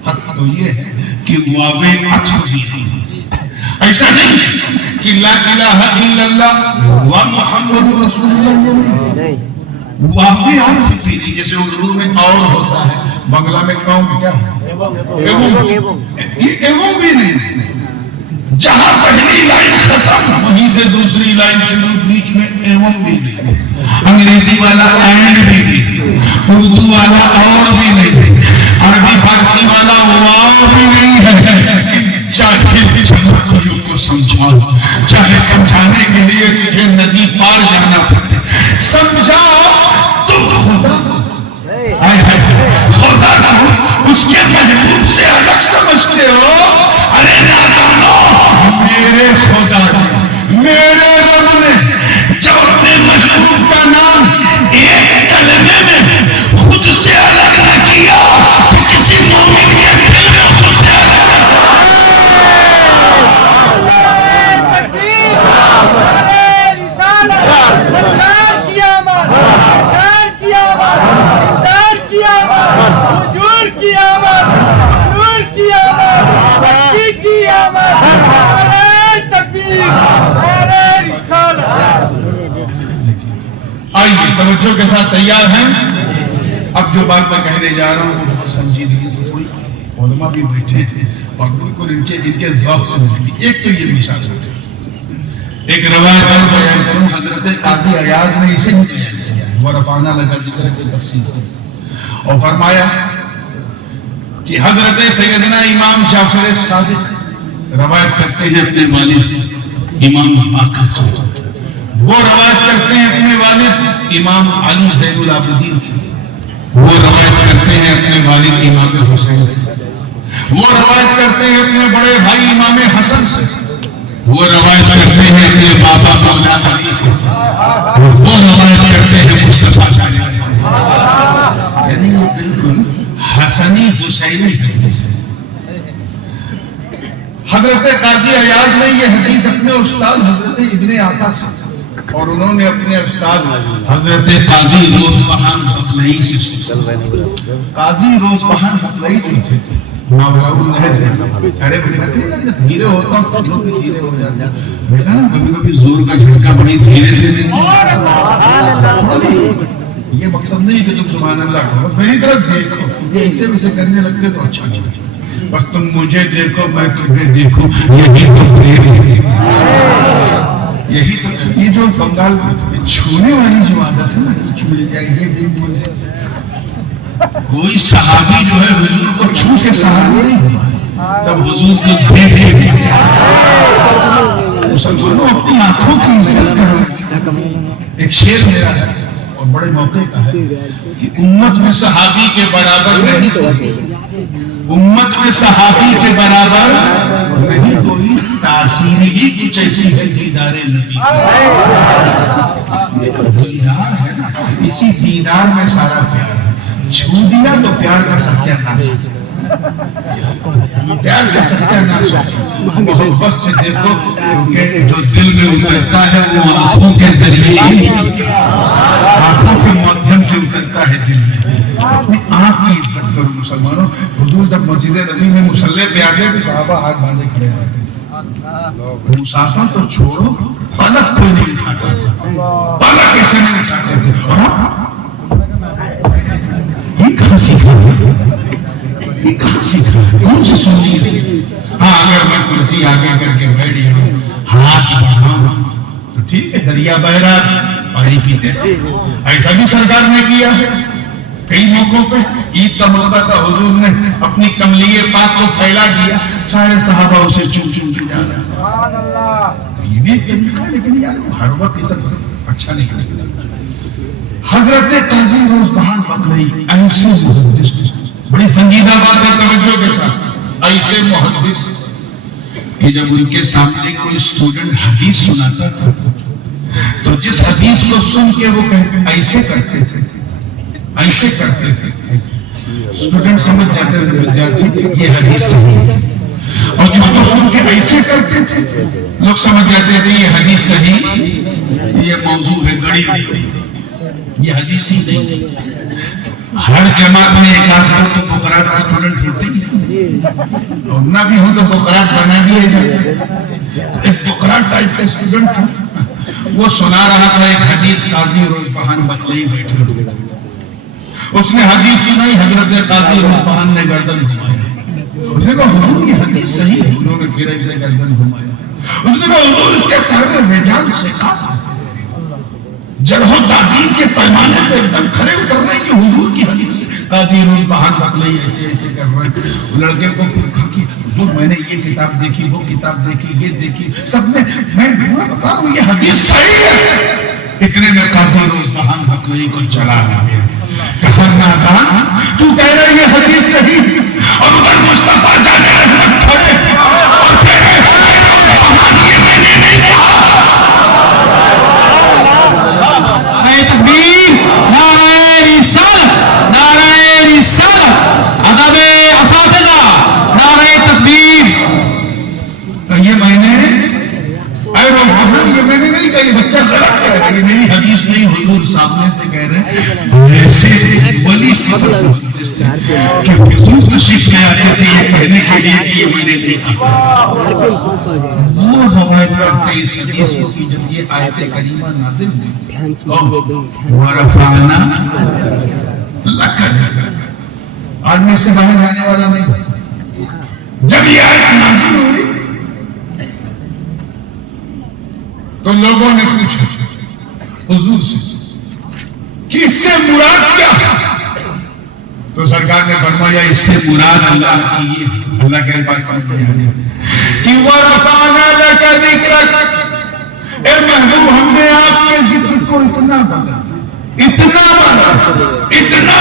حق تو یہ ہے کہ واوے عطف بھی ہے. ایسا نہیں کہ لا الہ الا اللہ و محمد رسول اللہ. واوے عطف بھی نہیں. جیسے اردو میں اور ہوتا ہے، بنگلہ میں قوم کیا ہے؟ یہ ایوم بھی نہیں. جہاں پہلی لائن ختم وہیں سے دوسری لائن شروع، بیچ میں ایوم بھی نہیں. انگریزی والا اینڈ بھی نہیں، اردو والا اور بھی نہیں، عربی فارسی والا واو بھی نہیں ہے. چاہے جمہوریوں کو سمجھاؤ، چاہے سمجھانے کے لیے تجھے ندی پار جانا پڑے، سمجھاؤ تم خدا خدا کو اس کے محبوب سے الگ سمجھتے ہو. ارے نادانو، میرے خدا نے، میرے رب نے جب اپنے محبوب کا نام ایک کلمے میں خود سے الگ نہ کیا تو کسی مومن کے دل میں خود سے الگ نہ آئیے توجہ کے ساتھ تیار ہیں. اب جو بات میں کہنے جا رہا ہوں وہ بہت سنجیدگی سے، کوئی علماء بھی بیٹھے تھے اور بالکل ان کے ذوق سے ملتی. ایک تو یہ مثال ہے، ایک روایت اور بیان کروں. حضرت قاضی عیاض نے اسے بیان کیا ورفعنا لک ذکرک کے تفسیر سے، اور فرمایا کہ حضرت سیدنا امام جعفر صادق روایت کرتے ہیں اپنے والد امام باقر سے، وہ روایت کرتے ہیں اپنے والد امام علی زین العابدین سے، وہ روایت کرتے ہیں اپنے والد امام حسین سے، وہ روایت کرتے ہیں اپنے بڑے بھائی امام حسن سے، وہ روایت کرتے ہیں اپنے بابا مولا علی سے، وہ روایت کرتے ہیں مصطفیٰ سے. یعنی یہ بالکل حسنی حسینی حدیث ہے. حضرت قاضی عیاض نے یہ حدیث اپنے استاد حضرت ابن عطا سے، اور انہوں نے اپنے استاد حضرت قاضی روزبہان بقلعی سے. قاضی روزبہان بقلعی جو تھے ارے دھیرے ہوتا ہوں کچھ لوگ بھی دھیرے ہو جاتے ہیں. بیٹا نا کبھی کبھی زور کا جھٹکا بڑی دھیرے سے یہ مقصد نہیں کہ تم سبحان اللہ کرو، بس میری طرف دیکھو. یہ ایسے ویسے کرنے لگتے تو اچھا نہیں، بس تم مجھے دیکھو میں تمہیں دیکھوں. یہی تو پریم ہے، یہی تو. یہ جو بنگال چھونے والی جو عادت ہے نا، یہ چھو لے جائے یہ بالکل. کوئی صحابی جو ہے حضور کو چھو کے صحابی نہیں، سب حضور کو دے دے. مسلمانوں اپنی آنکھوں کی عزت کرو. ایک شعر میرا ہے اور بڑے موقع کا ہے کہ امت میں صحابی کے برابر نہیں کوئی، امت میں صحابی کے برابر نہیں کوئی. تاثیر ہی کچھ ایسی ہے دیدار نبی. دیدار ہے نا، اسی دیدار میں سارا پیار. چھو دیا تو پیار کا ستیہ ناش، پیار کا ستیہ ناش. محبت سے دیکھو کیونکہ جو دل میں اترتا ہے وہ آنکھوں کے ذریعے ہی، آنکھوں کے مادھیم سے اترتا ہے دل میں. اپنی آنکھ کی عزت کرو مسلمانوں. حضور جب مسجد نبی میں مصلی پہ آگے بھی صحابہ ہاتھ باندھے کھڑے رہتے. مسافر تو چھوڑو، پلک کوئی نہیں اٹھاتا تھا، پلک ایسے نہیں اٹھاتے تھے. یہ کہاں سیکھا ہے، یہ کہاں سیکھا ہے، کون سے سنی ہے؟ ہاں اگر میں کرسی آگے کر کے بیٹھ گیا ہاتھ بڑھاؤں تو ٹھیک ہے، دریا بہ رہا پانی پیتے. ایسا بھی سرکار نے کیا ہے کئی موقعوں پہ. عید کا موقع تھا، حضور نے اپنی کملیے پاک کو پھیلا دیا، سارے صحابہ اسے چوم چوم کے جا رہے. یہ بھی ایک طریقہ ہے، لیکن یار ہر وقت یہ سب اچھا نہیں لگتا. حضرت قاضی روزبہان بقلعی ایسے محدث تھے، بڑی سنجیدہ بات ہے توجہ کے ساتھ. ایسے محدث کہ جب ان کے سامنے کوئی اسٹوڈنٹ حدیث سناتا تھا تو جس حدیث کو سن کے وہ کہتے ایسے کرتے تھے، ایسے کرتے تھے. اسٹوڈنٹ سمجھ جاتے تھے ودیارتھی یہ حدیث صحیح ہے. اور جس کو سن کے ایسے کرتے تھے لوگ سمجھ جاتے تھے یہ حدیث صحیح، یہ موضوع ہے گڑی ہوئی، یہ حدیث ہی نہیں۔ ہر جماعت میں ایک آدھ تو بقرات اسٹوڈنٹ ہوتے ہیں، اور نہ بھی ہو تو بقرات بنا دیے جاتے ہیں۔ ایک بقرات ٹائپ کا اسٹوڈنٹ تھا، وہ سنا رہا تھا ایک حدیث، قاضی روزبہان بتلئی بیٹھے ہوئے، اس نے حدیث سنائی، حضرت قاضی روزبہان نے گردن گھمایا، اس نے کہا حضور یہ حدیث صحیح ہے، انہوں نے پھر ایسے گردن گھمایا، اس نے کہا حضور اس کے سارے رجال سکھا تھا، جرح و تعدیل کے پیمانے پہ ایک دم کھڑے اتر رہے ہیں کہ حضور کی حدیث ہے۔ قاضی روزبہان بتلئی ایسے ایسے کر رہے ہیں، لڑکے کو پھر کہا کہ حضور میں نے یہ کتاب دیکھی، وہ کتاب دیکھی، یہ دیکھی، سب نے، میں بتا رہا ہوں یہ حدیث صحیح ہے۔ اتنے میں قاضی روزبہان بتلئی کو چلا گیا، کہا نادان تو کہہ رہے یہ حدیث صحیح، اور ادھر مصطفیٰ جان رحمت کھڑے اور کہہ رہے روزبہان یہ میں نے نہیں کہا۔ نعرہ تکبیر، نعرہ رسالت، نعرہ رسالت، ادب اساتذہ، نعرہ تکبیر۔ یہ میں نے اے روزبہان یہ میں نے نہیں کہا، یہ بچہ غلط کہہ رہا ہے، یہ میری حدیث نہیں، حضور سامنے سے کہہ رہے ہیں۔ ایسے ولی سی کہ حضور تشریف لے آتے تھے یہ کہنے کے لیے کہ یہ میں نے دیکھا، وہ روایت کرتے اس حدیث کو کہ جب یہ آیت کریمہ نازل ہوئی وَرَفَعْنَا لَكَ ذِكْرَكَ، آدمی سے باہر جانے والا نہیں، جب یہ آیت نازل ہوئی تو لوگوں نے پوچھا حضور سے کہ اس سے مراد کیا ہے؟ تو سرکار نے فرمایا اس سے مراد اللہ کی یہ، اللہ کے پاس سمجھ میں آیا کہ وَرَفَعْنَا لَكَ ذِكْرَكَ، اے محبوب ہم نے آپ کے ذکر کو اتنا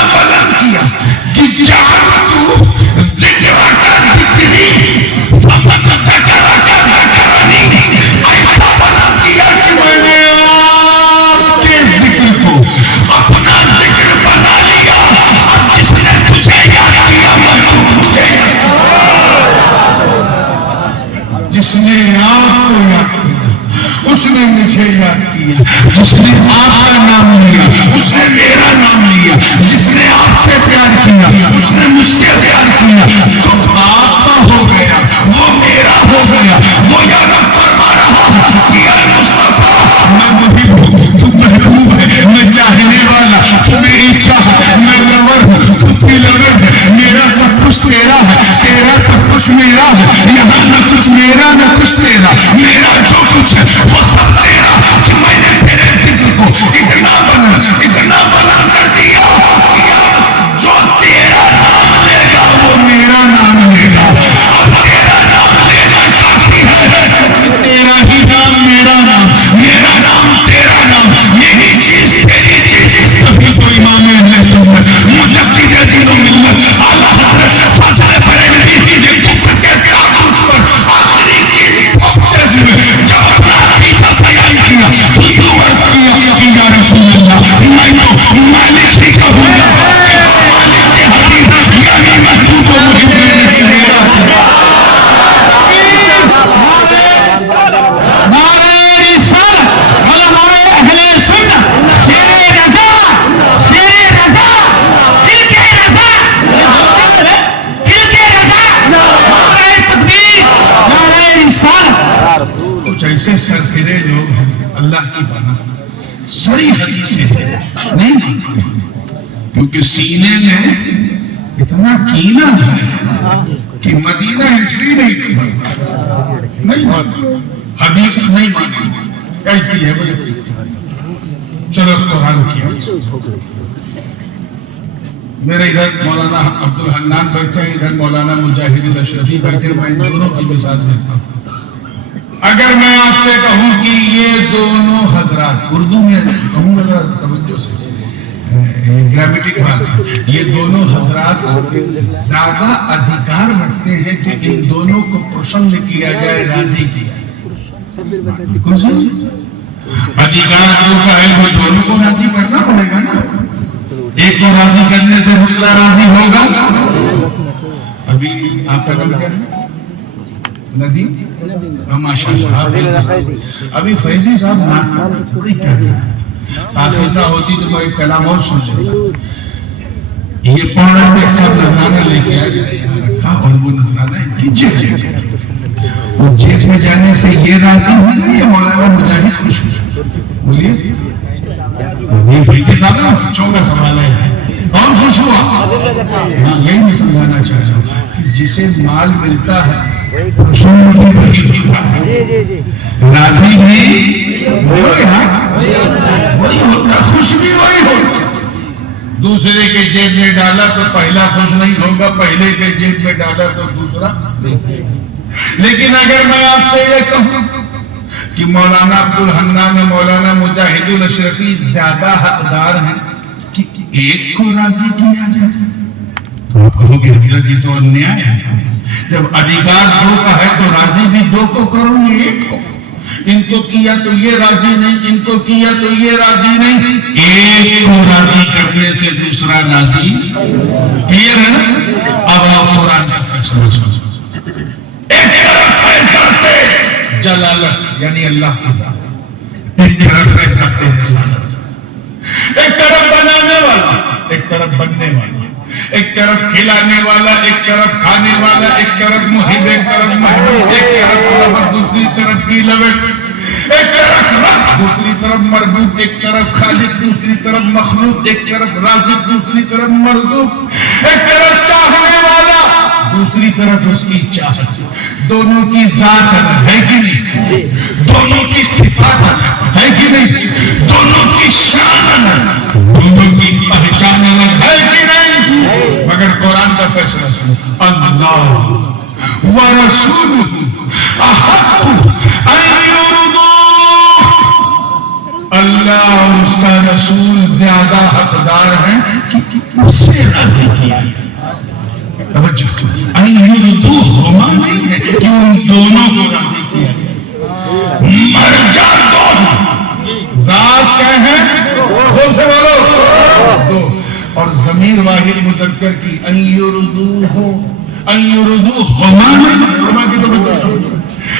بلند کیا کہ جعلتو ذکرک ذکری فمن ذکرک ذکرنی، ایسا بلند کیا کہ میں نے آپ کے ذکر کو اپنا ذکر بنا لیا، اب جس نے تجھے یاد کیا میں تجھے یاد کیا، جس نے آپ کو یاد کیا اس نے مجھے یاد کیا، جس نے آپ کا نام لیا اس نے میرا نام لیا، جس نے آپ سے پیار کیا اس نے مجھ سے پیار کیا، جو آپ کا ہو گیا وہ میرا ہو گیا، وہ یا رب فرما رہا کہ اے مصطفیٰ میں وہی ہوں، تو محبوب ہے، میں چاہنے والا، تو میری چاہ، میں لور ہوں، تو لور ہے، میرا سب کچھ تیرا ہے، تیرا سب کچھ میرا ہے، یہاں نہ کچھ میرا نہ کچھ تیرا، میرا جو کچھ ہے وہ سب تیرا، کہ میں نے تیرے ذکر کو اتنا بلند کر دیا، جو تیرا نام لے گا وہ میرا نام لے گا، اور تیرا نام لینا کافی ہے، تیرا ہی نام میرا نام، میرا نام تیرا نام، میری چیز تیری چیز، کبھی تو امام اہل سنت مجدد دین و ملت اعلیٰ حضرت فضل بریلوی نے کفر کے طاغوت پر آخری چیز پھونکتے ہوئے جب اپنا عقیدہ بیان کیا تو یوں عرض کیا کہ یا رسول اللہ میں تو مالک ہی کہوں گا، مالک کے حبیب یعنی محبوب و محب نہیں میرا نعرہ رسالت، علماء اہل سنت، شیر رضا، شیر رضا، دل کے رضا، دل کے رضا، نعرہ تکبیر، نعرہ رسالت۔ کچھ ایسے سرفرے لوگ ہیں اللہ کی پناہ سری حدیثیں نہیں مانتے، کیونکہ سینے میں اتنا کینہ ہے کہ مدینہ انٹری نہیں مانتے، حدیث نہیں مانتے، کیسی ہے ویسی۔ چلو قرآن کی میرے ادھر مولانا عبدالحنان بیٹھے ہیں، ادھر مولانا مجاہد الاشرفی بیٹھے، میں ان دونوں کی مثال دیتا ہوں۔ اگر میں آپ سے کہوں کہ یہ دونوں حضرات، اردو میں کہوں گا ذرا توجہ سے، گرامیٹک بات ہے، یہ دونوں حضرات زیادہ ادھیکار رکھتے ہیں کہ ان دونوں کو پرسن کیا جائے، راضی کیا جائے۔ ادھیکار جو کا ہے وہ دونوں کو راضی کرنا پڑے گا نا، ایک کو راضی کرنے سے دوسرا راضی ہوگا۔ ابھی آپ کا نام کیا ہے؟ ندیم ماشاء اللہ ابھی فیضی صاحب تھوڑی کہہ رہے ہیں آخرتا ہوتی تو میں ایک کلام اور سن لیتا یہ پڑھا کہ سب نذرانہ لے کے رکھا اور وہ نذرانہ ان کی جیب وہ جیب میں جانے سے یہ راضی ہوئی نہیں ہے مولانا مجاہد خوش بولیے یہ فیضی صاحب نا بچوں کا سوال ہے کون خوش ہوا یہی میں سمجھانا چاہ رہا ہوں جسے مال ملتا ہے رسول بھی وہی ہوتا ہے راضی بھی وہی ہوتا خوش بھی وہی ہوتا دوسرے کے جیب میں ڈالا تو پہلا خوش نہیں ہوگا پہلے کے جیب میں ڈالا تو دوسرا لیکن اگر میں آپ سے یہ کہوں کہ مولانا عبدالحنان مولانا مجاہد الاشرفی زیادہ حقدار ہیں کہ ایک کو راضی کیا جائے تو آپ کہو کہ حضرت یہ تو انیائے ہے جب ادھیکار دو کا ہے تو راضی بھی دو کو کرو یہ ایک کو ان کو کیا تو یہ راضی نہیں ان کو کیا تو یہ راضی نہیں ایک کو راضی کرنے سے دوسرا راضی کلیئر ہے نا اب آپ قرآن کا فیصلہ سنو ایک طرف ہے ذات جلالت یعنی اللہ کی ذات ایک طرف ہے ذات رسالت ایک طرف بنانے والا ایک طرف بننے والا ایک طرف کھلانے والا ایک طرف کھانے والا ایک طرف محب ایک طرف محبوب ایک طرف دوسری طرف کی لوٹ ایک طرف رب دوسری طرف مربوب ایک طرف خالق دوسری طرف مخلوق ایک طرف رازق دوسری طرف مرزوق ایک طرف چاہنے والا دوسری طرف اس کی چاہت دونوں کی ذات الگ ہے کہ نہیں دونوں کی صفات الگ ہے کہ نہیں دونوں کی شان الگ دونوں کی پہچان الگ ہے کہ نہیں مگر قرآن کا فیصلہ سنو اللہ ورسولہ احق ان یرضوہ اللہ اور اس کا رسول زیادہ حقدار ہیں کہ اس سے راضی کیا توجہ ان یرضوہما نہیں ہے کہ ان دونوں کو راضی کیا مرجع دونوں ذات کیا ہے بول سے بولو دو اور ضمیر واحد مذکر کی ان یرضوہما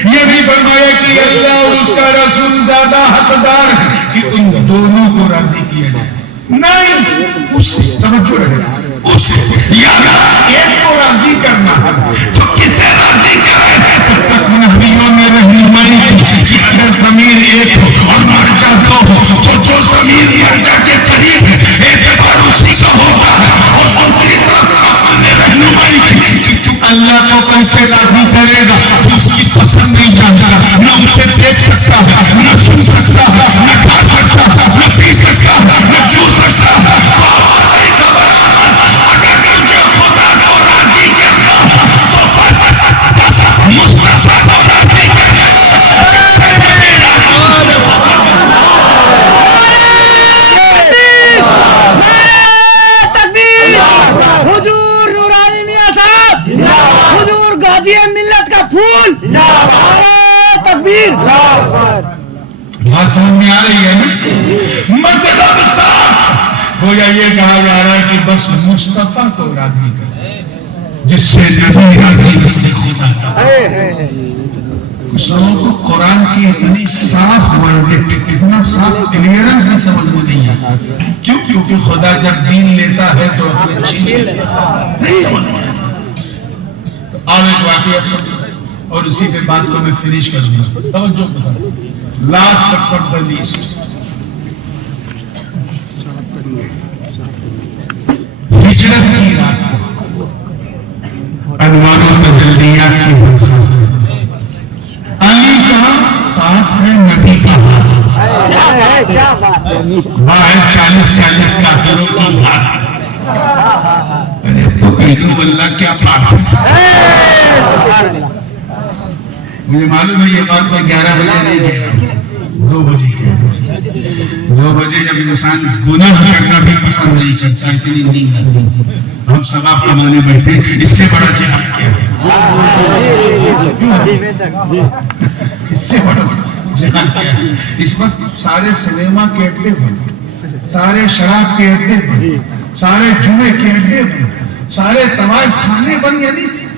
یہ بھی فرمایا کہ اللہ اور اس کا رسول زیادہ حقدار ہے کہ ان دونوں کو راضی کیا جائے نہیں اس سے توجہ رہے اس سے یعنی ایک کو راضی کرنا تو کسے راضی کرے تب تک نبیوں نے رہنمائی کی کہ اگر ضمیر ایک ہو اور مرجع دو ہو تو جو ضمیر مرجع کے قریب ہے اعتبار اسی کا ہوتا ہے اور دوسری طرف عقل نے رہنمائی کی کہ تو اللہ کو کیسے راضی کرے گا اس کی پسند نہیں جانتا نہ اسے دیکھ سکتا ہے نہ سن سکتا ہے نہ کھا سکتا ہے نہ پی سکتا ہے نہ چھو سکتا ہے اگر مجھے خدا کو راضی کرنا تو بس مصطفیٰ کو راضی کرنا حضور نورانی میاں صاحب حضور غازی ملت کا پھول تکبیر بات سمجھ میں آ رہی ہے مطلب صاف گویا یہ کہا جا رہا ہے کہ بس مصطفیٰ کو راضی کر جس سے نبی راضی اس سے خدا کچھ لوگوں کو قرآن کی اتنی صاف ورڈکٹ اتنا صاف کلیئرنس نہیں سمجھ میں نہیں آتا کیوں کیونکہ خدا جب دین لیتا ہے تو اپنے چیز نہیں سمجھ میں اور ایک واقعہ اور اسی کے بعد تو میں فنش کر دوں توجہ بتا لاسٹ بٹ دا لیسٹ ہجرت کی رات انوار و تجلیات کی برسات علی کا ساتھ ہے نبی کا ہاتھ باہر 40 کافروں کی بات ارے تو قیدو اللہ کیا بات ہے مجھے معلوم ہے یہ بات میں 11 بجے نہیں کہہ رہا 2 بجے کہہ رہا 2 بجے جب انسان گناہ کرنا بھی پسند نہیں کرتا اتنی نیند آتی ہم ثواب کمانے بیٹھے اس سے بڑا جہاد کیا اس سے بڑا جہاد کیا اس وقت سارے سنیما کے اڈے بند سارے شراب کے اڈے بند سارے جوئے کے اڈے بند سارے طوائف کھانے بند یعنی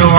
2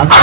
80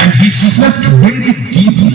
and he slept very deeply।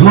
2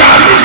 40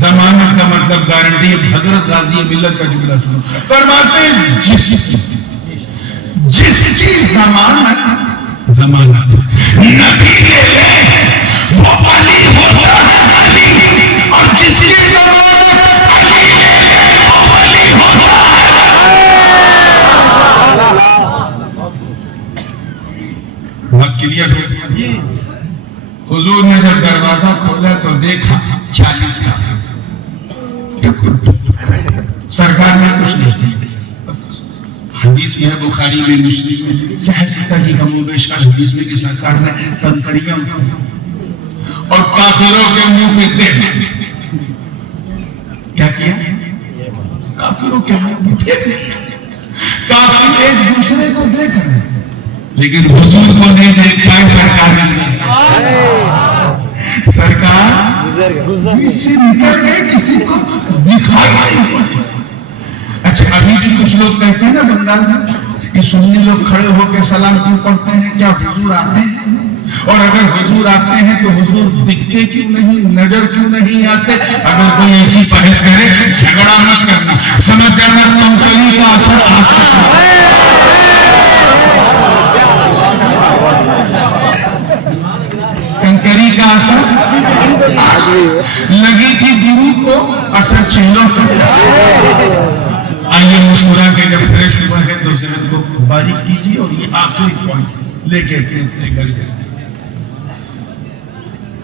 ضمانت کا مطلب گارنٹی ہے. حضرت غازی ملت کا جملہ سنو, فرماتے ہیں جس کی ضمانت نبی لے لے وہ علی ہوتا ہے علی, اور جس کی ضمانت علی لے لے وہ ولی ہوتا ہے. بات کلیئر ہو گیا. حضور نے جب دروازہ کھولا تو دیکھا 40 کافر. سرکار نے کچھ نہیں کیا. حدیث میں ہے بخاری میں مسلم میں صحیح کی کم و بیش حدیث میں کہ سرکار نے کنکریاں اور کافروں کے منہ پہ دے کیا کیا؟ کافروں کے منہ پہ دے. کافر ایک دوسرے کو دیکھ رہے ہیں لیکن حضور کو نہیں دیکھ پائے. سرکار سے نکل گئے, کسی کو دکھائی نہیں پڑے. اچھا ابھی بھی کچھ لوگ کہتے ہیں نا بنگال میں کہ سنی لوگ کھڑے ہو کے سلام کیوں پڑھتے ہیں, کیا حضور آتے ہیں؟ اور اگر حضور آتے ہیں تو حضور دکھتے کیوں نہیں, نظر کیوں نہیں آتے؟ اگر کوئی ایسی بحث کرے جھگڑا مت کرنا, سمجھ جانا کمپنی کا اثر کنکری کا اثر لگی تھی درود کو, اثر چہروں کا. آئیے مسکرا کے جب فریش ہوا ہے تو ذہن کو باریک کیجیے اور یہ آخری پوائنٹ لے کے کر جائیں.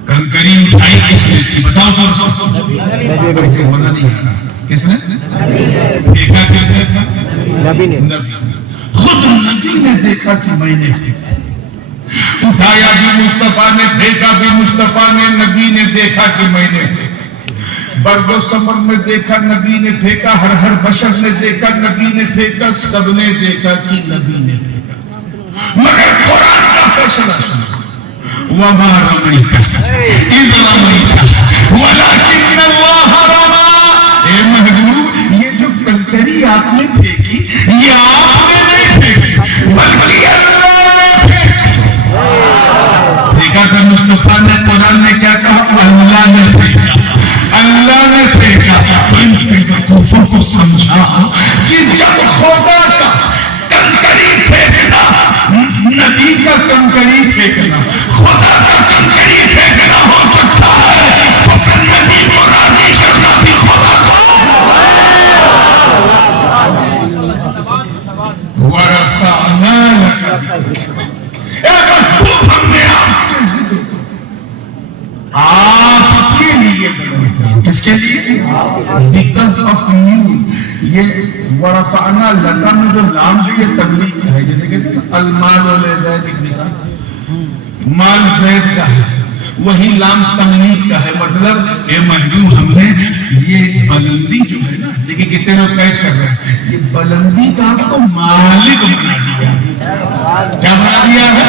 کنکری اٹھائی کس نے تھی بتاؤ سب مزہ نہیں آ رہا. کس نے دیکھا؟ کس نے تھا؟ نبی. خود نبی نے دیکھا کہ میں نے اٹھایا بھی مصطفیٰ نے, پھینکا بھی مصطفیٰ نے, نبی نے دیکھا کہ میں نے برگ و سمر میں دیکھا نبی نے پھینکا, ہر بشر نے دیکھا نبی نے پھینکا, سب نے دیکھا کہ نبی نے پھینکا. مگر قرآن کا فیصلہ سنو, وَمَا رَمَيْتَ إِذْ رَمَيْتَ وَلَكِنَّ اللَّهَ رَمَى. اے محبوب, یہ جو کنکری آپ نے پھینکی یہ آپ نے نہیں پھینکی بلکہ اللہ نے پھینکی. دیکھا تھا مصطفیٰ نے, قرآن نے کیا کہا؟ اللہ نے پھینکا, اللہ نے پھینکا. تو ان بیوقوفوں کو سمجھا کہ جب خدا کا کنکری پھینکنا, نبی کا کنکری پھینکنا, خدا کا کنکری پھینکنا ہو سکتا ہے تو پھر نبی کو راضی کرنا بھی خدا کو. وَرَفَعْنَا لَكَ ذِكْرَكَ. اے محبوب, ہم نے آپ کے ذکر کو آپ کے لیے بنایا. کس کے لیے؟ because of you. یہ ورفعنا لکا میں جو نام ہے یہ تبلیغ کا ہے. جیسے کہتے ہیں نا المال زید ایک مثال, مال زید کا ہے, وہی لام تملیغ کا ہے. مطلب اے محبوب ہم نے یہ بلندی جو ہے نا, دیکھیں کتنے لوگ کیچ کر رہے ہیں, یہ بلندی کا آپ کو مالک بنا دیا. کیا بنا دیا ہے؟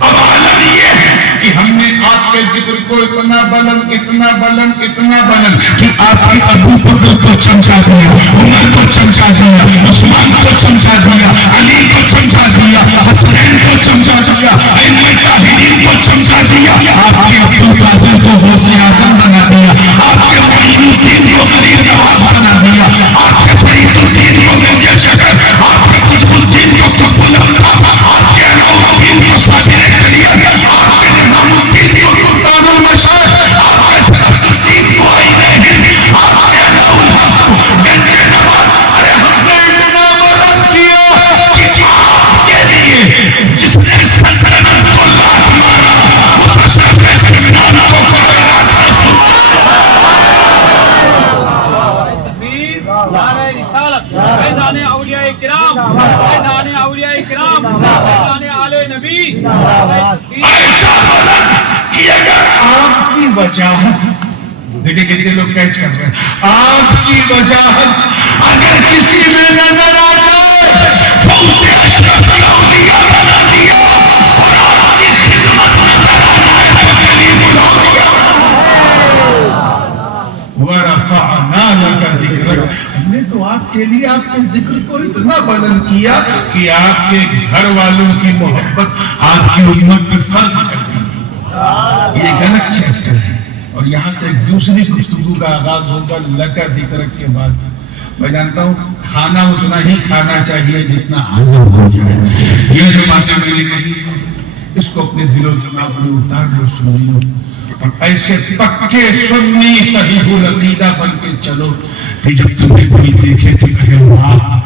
اب عالم یہ ہے کہ ہم نے آپ کے ذکر کو اتنا بلند کہ آپ کے ابو بکر کو چمچا دیا, عمر کو چمچا دیا, عثمان کو چمچا دیا, علی کو چمچا دیا, حسنین کو چمچا دیا, ائمہ طاہرین کو چمچا دیا. آپ کے عبد القادر کو غوث اعظم بنا دیا, آپ کے معین الدین کو غریب نواز بنا دیا, آپ کے فرید الدین کو گنجے شکر, آپ کے قطب الدین کو قطب الاملاک, آپ کے علاؤالدین کو صابر کلیہ, آپ کے نظام الدین کو سلطان المشاہد, آپ کے صدق الدین کو عین ہند, آپ کے علاؤالحسن گنجے نواز. ارے ہم نے اتنا مدد کیا کہ آپ کے لیے جس نے سلطنت کو لات مارا اس اشرف سلطان کو کائنات رسول نعرہ رسالت, فیضان اولیاء کرام, فیضان اولیاء کرام, فیضان آل نبی. ایسا بلند کہ اگر آپ کی وجاہت, دیکھیں کتنے لوگ کیچ کر رہے ہیں, آپ کی وجاہت اگر کسی میں نظر آ جائے تو اسے اشرف الاولیاء بنا دیا, اور آپ کی خدمت نظر آ جائے تو کلیم الاولیاء. وَرَفَعْنَا لَكَ ذِكْرَكَ. ہم نے تو آپ کے لیے آپ کے ذکر کو اتنا بلند کیا کہ آپ کے گھر والوں کی محبت آپ کی امت پہ فرض کر دی. یہ ایک الگ چیپٹر ہے, اور یہاں سے ایک دوسری گفتگو کا آغاز ہوگا لکا ذکر کے بعد. میں جانتا ہوں کھانا اتنا ہی کھانا چاہیے جتنا ہضم ہو جائے. یہ جو باتیں میں نے کہی ہیں اس کو اپنے دل و دماغ میں اتار لو سنیو، اور ایسے پکے سنی صحیح العقیدہ بن کے چلو کہ جب تمہیں کوئی دیکھے تو کہے واہ،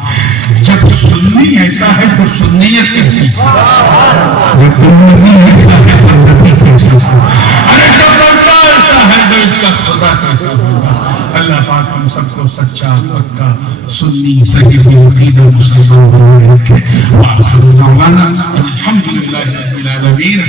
جب سنی ایسا ہے تو سنیت کیسی ہے، جب امتی ایسا ہے تو نبی کیسا ہے، ارے جب اللہ ایسا ہے تو اس کا خدا کیسا ہوگا. اللہ پاک ہم سب کو سچا پکا سنی صحیح العقیدہ مسلمان بنائے رکھے. وآخر دعوانا الحمدللہ رب العالمین.